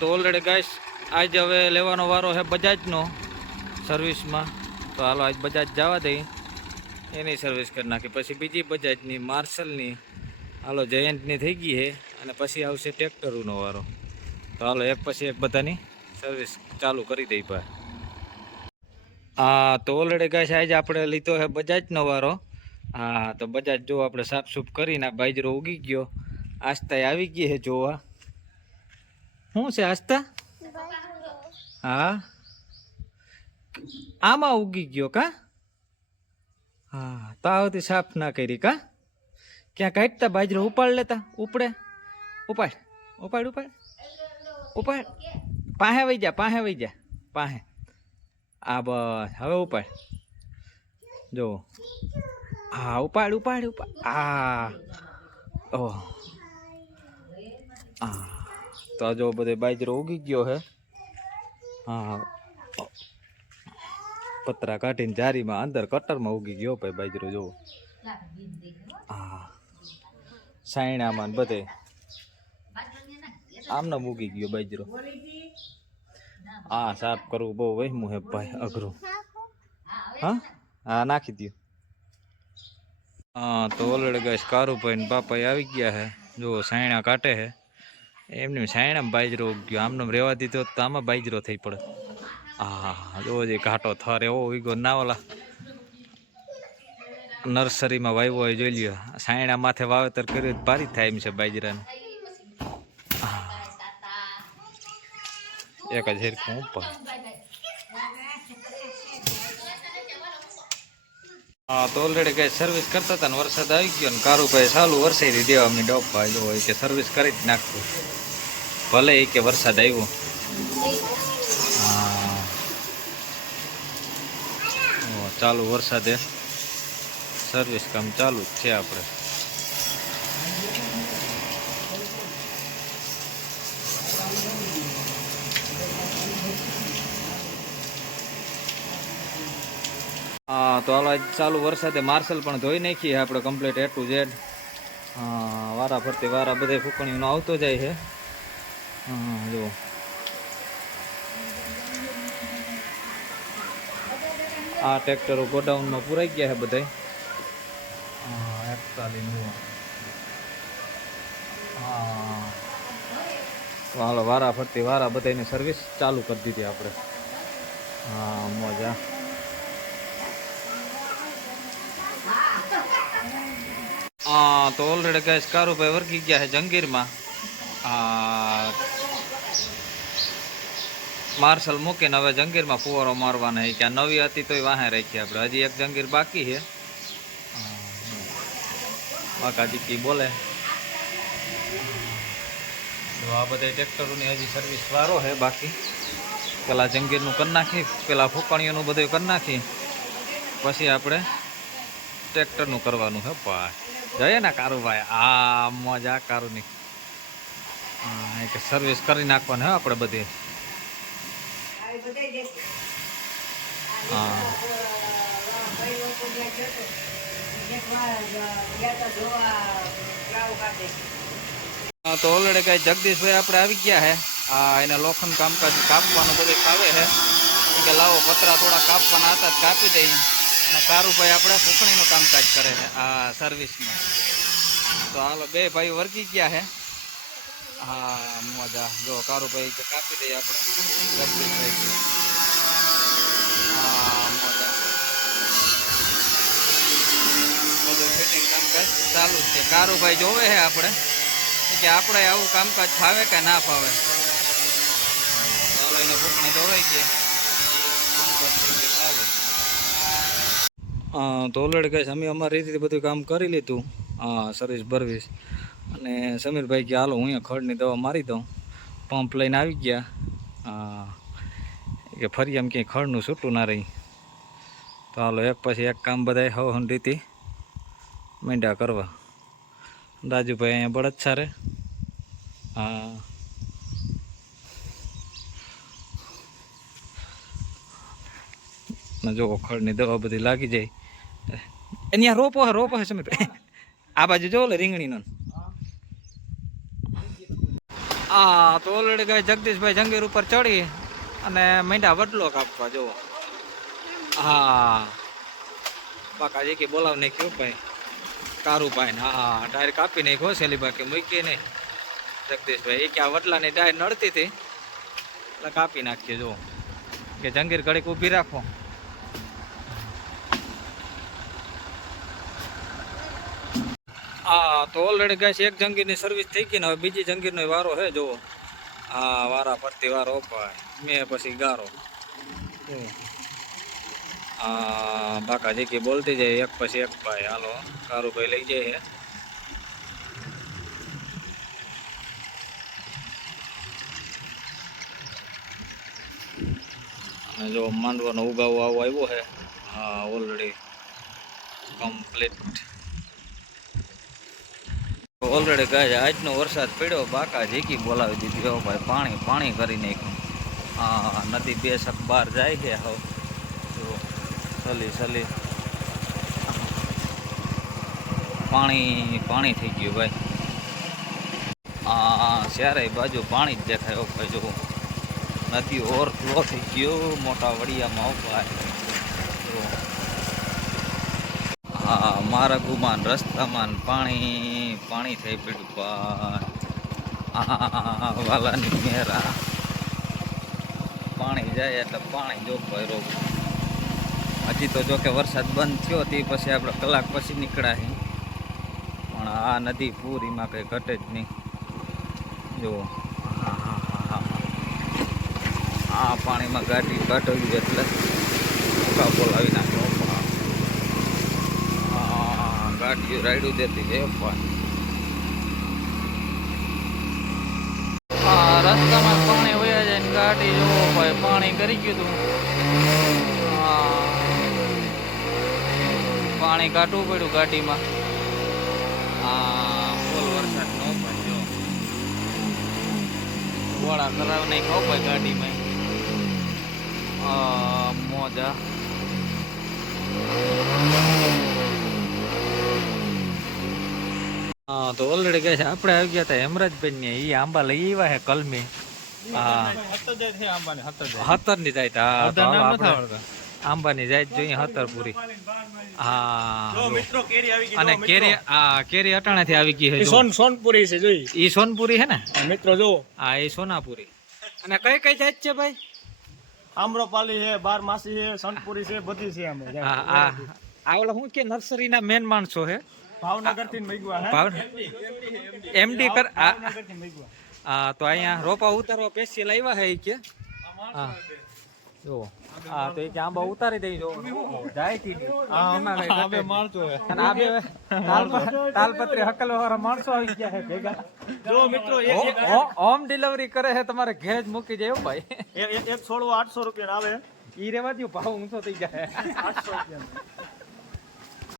તો already guys આજ હવે લેવાનો વારો છે બજાજનો સર્વિસમાં તો હાલો, આજ બજાજ જવા દઈ. એની સર્વિસ કરી નાખી. પછી બીજી બજાજની, માર્શલની. હાલો, જયંતની થઈ ગઈ છે અને પછી આવશે ટ્રેક્ટરોનો વારો. તો હાલો, એક પછી એક બધાની સર્વિસ ચાલુ કરી દઈ ભાઈ. હા તો ઓલરેડી ગાઈસ આજે આપણે લીધો છે બજાજનો વારો. હા, તો બજાજ જો આપણે સાફ સૂફ કરીને બાજરો ઉગી ગયો. આસ્તા આવી ગઈ છે જોવા શું છે આસ્તા હા આમાં ઉગી ગયો કા હા તાવથી સાફ ના કરી કા ક્યાં કાઢતા બાજરો ઉપાડ લેતા ઉપડે ઉપાડ ઉપાડ ઉપાડ ઉપાડ પાહે વઈ જા પાહે વઈ જા પાહે આ બસ હવે ઉપાડ જો હા ઉપાડ ઉપાડ ઉપાડ આ ઓહ આ તો જો બધે બાજરો ઉગી ગયો હે. હા પતરા કાઢીને જારીમાં અંદર કટરમાં ઉગી ગયો ભાઈ બાજરો જોવો હા. સાયણામાં ને બધે. આમને ઉગી ગયો બાજરો. હા સાફ કરવું બહુ વહેમું હે ભાઈ અઘરું. હા? હા, નાખી દઉં હા, તો ઓલરેડી ગઈશ કારુભાઈ ને બાપા આવી ગયા હે. જો સાયણા કાઢે હે. એમની સાયણામ બાજરો ઉગ્યો આમને રેવા દીધો તો આમાં બાજરો થઈ પડે. હા જો જે ઘાટો થર, એવો ઉગ્યો ના ઓલા નર્સરીમાં વાવ્યો હોય જોઈ લ્યો. સાયણા માથે વાવેતર કર્યું ભારી થાય એમ છે બાજરાને. એક જ હેરખું ઉપર. હા, તો ઓલરેડી કઈ સર્વિસ કરતા હતા ને વરસાદ આવી ગયો ને કારુભાઈ ચાલુ વરસાદી દેવા અમે ડોપ ભાઈ હોય કે સર્વિસ કરી જ નાખતું ભલે એ કે વરસાદ આવ્યો. હા. ચાલુ વરસાદે સર્વિસ કામ ચાલુ જ છે આપણે. હા તો હાલ ચાલુ વરસાદે માર્શલ પણ ધોઈ નાખીએ આપણે કમ્પ્લીટ એ ટુ ઝેડ વારા ફરતી વારા બધે ફૂકણીનો આવતો જાય છે. જુઓ. આ ટ્રેક્ટરો ગોડાઉનમાં પુરાઈ ગયા છે બધાય. હા એકતાલીસ હા. હાલો વારા ફરતી વારા બધાની સર્વિસ ચાલુ કરી દીધી આપણે. હા, મજા. તો ઓલરેડી ગાઈસ કારુભાઈ વર્ગી ગયા છે જંગીરમાં. માર્શલ મૂકીને હવે જંગીરમાં ફુવારો મારવાના છે. કે નવી હતી તોય વાહે રાખી આપણે. હજી એક જંગીર બાકી છે. બાકાજી કી બોલે. તો આ બધા ટ્રેક્ટરોની હજી સર્વિસ સારો છે બાકી. પેલા જંગીરનું કરી નાખી, પેલા ફૂંકણીઓનું બધું કરી નાખી. પછી આપણે ટ્રેક્ટરનું કરવાનું છે ભાઈ જઈએ ને કારુભાઈ આ મજા કારુની. સર્વિસ કરી નાખવાની હોય આપણે બધી. તો ઓલરેડી કઈ જગદીશભાઈ આપણે આવી ગયા હે. આ એને લોખંડ કામકાજ કાપવાનું બધું ખાવે છે કે લાવો પતરા થોડા કાપવાના હતા, કાપી દઈએ. અને કારુભાઈ આપણે ફૂકણીનું કામકાજ કરે છે આ સર્વિસમાં તો હાલો, બે ભાઈ વર્ગી ગયા છે. હા, મજા. જો, કારુભાઈ કાપી દઈએ આપણે. જગદીશભાઈ હા, મજા. બધું ફિટિંગ કામકાજ ચાલુ છે. કારુભાઈ જોવે છે આપણે કે આપણે આવું કામકાજ ફાવે કે ના ફાવે? ચાલો એને ભૂખણી દોડાઈ ગઈ કામકાજ થઈ ગયું ચાલુ હા તો ઓલરેડી કહીશ અમે અમારી રીતે બધું કામ કરી લીધું. હા સર્વિસ બર્વિસ. અને સમીરભાઈ કે, હાલો, હું અહીંયા ખડની દવા મારી દઉં. પંપ લઈને આવી ગયા. હા કે ફરી એમ ક્યાંય ખડનું છૂટું ના રહી. તો હાલો, એક પછી એક કામ બધાય હવન રીતે મીંડા કરવા. રાજુભાઈ અહીંયા બળદ સારે હા જો ખડની દવા બધી લાગી જાય. અહીંયા રોપો હે રોપો હે સમીર આ બાજુ જો લે રીંગણીનો. આ તો ઓલરેડી ગઈ જગદીશભાઈ જંગીર ઉપર ચડી અને મીંડા વડલો કાપવા, જુઓ. હા. બાકાજી કે બોલાવ નાખ્યો ભાઈ. કારું ભાઈ હા. ડાયર કાપી નાખ્યો, સેલી બાકી મૂકી નહીં જગદીશભાઈ, એ કે આ વડલાની ડાયર નડતી હતી. એટલે કાપી નાખીએ, જુઓ. કે જંગીર ઘડીક ઊભી રાખો. હા તો ઓલરેડી ગાય એક જંગીરની સર્વિસ થઈ ગઈ ને હવે બીજી જંગીરનો વારો છે જુઓ. હા વારા ફરતી વારો અપાય. મેં પછી ગારો. હા બાકા જીકી બોલતી જાય એક પછી એક ભાઈ. હાલો કારુભાઈ લઈ જાય અને જો માંડવાનો ઉગાવો આવો આવ્યો છે હા ઓલરેડી કમ્પ્લીટ ઓલરેડી ગાય, આજનો વરસાદ પડ્યો, બાકા ઝીકી બોલાવી દીધી. હો ભાઈ, પાણી પાણી કરી નાખ્યું. હા નદી બે શક બહાર જાય છે હો જો, સલી સલી. પાણી પાણી થઈ ગયું ભાઈ. હા ચારે બાજુ પાણી જ દેખાય. ભાઈ, જો. નદી ઓવરફ્લો થઈ ગયો, મોટા વડિયામાં. હો ભાઈ જો હા મારા ગુમાન રસ્તામાં પાણી પાણી થઈ પીડું પણ વાલાની મેરા. પાણી જાય એટલે પાણી જો ભરો હજી તો જો કે વરસાદ બંધ થયો, તે પછી આપણે કલાક પછી નીકળ્યા પણ આ નદી પૂરીમાં કંઈ ઘટે જ નહીં. હા આ પાણીમાં ગાડી કાઢવી એટલે બોલાવી નાખ્યો. ગાડીઓ રાયડું દેતી છે હા રસ્તામાં પાણી વયા જાય ને ગાડી જોવો ભાઈ પાણી કરી ગયું હતું પાણી કાઢવું પડ્યું ગાડીમાં. હા ફૂલ વરસાદ નો ગોળા કરાવી નહીં ખાવ ભાઈ ગાડીમાં. મોજા. હા તો ઓલરેડી ગયા છે આપણે આવી ગયા હતા હેમરાજભાઈ ને એ આંબા લઈ આવ્યા છે કલમી. હતરની જાય આંબાની જાય જોઈએ હતર પૂરી હા મિત્રો કેરી આવી ગઈ અને કેરી આ કેરી અટાણા થી આવી ગઈ છે સોન સોનપુરી છે જોઈ. ઈ સોનપુરી છે ને? મિત્રો જો. હા એ સોનાપુરી. અને કઈ કઈ જાત છે ભાઈ? આમ્રપાલી છે બારમાસી છે સોનપુરી છે બધી છે આમ હા આ આ ઓલા શું કે નર્સરીના મેન માણસો છે ભાવનગરથી મગવા હે? ભાવ એમડી કર આ ભાવનગરથી મગવા હા તો અહીંયા રોપા ઉતારવા પેશિયલ આવ્યા છે ઈ કે. હા. જો હા તો એ કે આંબા ઉતારી દઈ જો જાય થી એમાં કઈ ઘટે નહીં. માણસો અને આ બે તાલપ- તાલપત્રી હકલ વાળા માણસો આવી ગયા છે ભેગા. જો મિત્રો એક હો- હો- હોમ ડિલિવરી કરે છે તમારે ઘેર જ મૂકી જાય હો ભાઈ. એક એક- એક છોડવો આઠસો રૂપિયા આવે. ઈ રેવા દ્યો ભાવ ઊંચો થઈ જાય આઠસો રૂપિયા